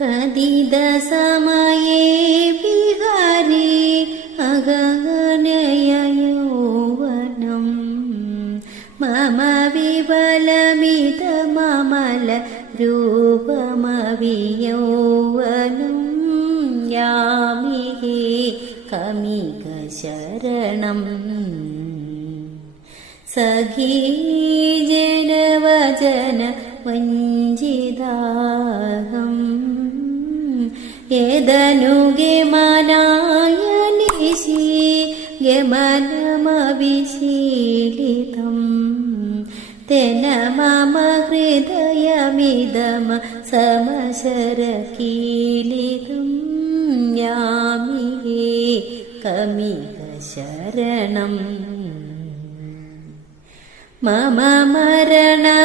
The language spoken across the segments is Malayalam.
कदिदसमये विहारे अगगनय यौवनम् मम विबलमिदममल रूपमवियौवनं यामि हे कमिकशरणम् सखी जनवचन वञ्चिदाहम् यदनुगे मनाय निशि गमनमविशीलितम् तेन मम हृदयमिदम समशरकीलितं यामि हे कमिह शरणम् मम मरणमेव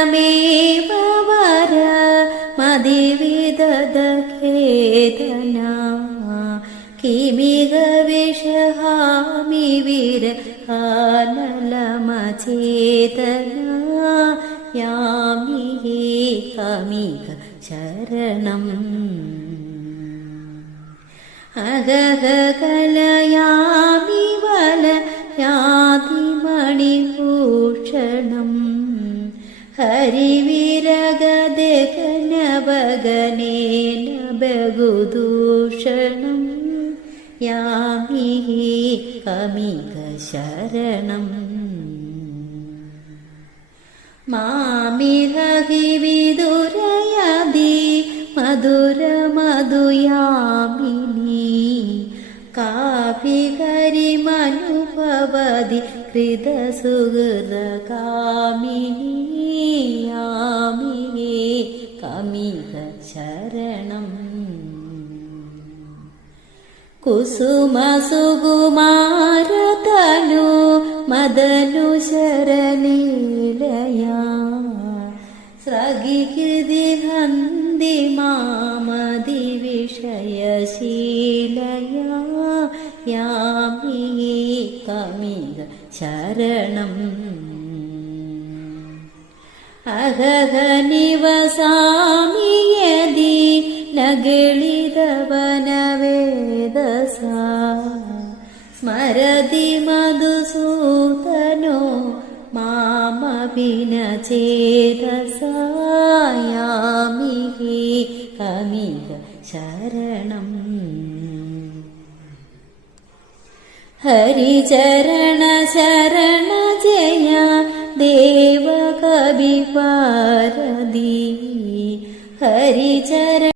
കിമിക വിഷഹാമി വിരഹാനലമചേതന യാമി കാമിക ശരണം അഗഹ കലയാമി വല യാതി മണിഭൂഷണം ഹരിവിരഗ ഗഗനേന बहुदूषणम् यामि हि कमिक शरणम् मामिह हि विदुरयदि मधुरमधुयामिनी काभिकरिमनुभवदि कृतसुहृदकामिनी यामि हे कमिह शरणम् കുസുമസുകുമാരതനു മദനു ശരനീലയാ സ്രഗികൃതി നന്ദി മാമതി വിഷയശീലയാ. യാമി കമിക ശരണം. അഹഹ നിവസാമി न गिळितवनवेदसा स्मरति मधुसूदनो मामपि न चेतसा यामि हि कमिह शरणम् हरिचरण शरण जय देव कवि पारदी हरिचरण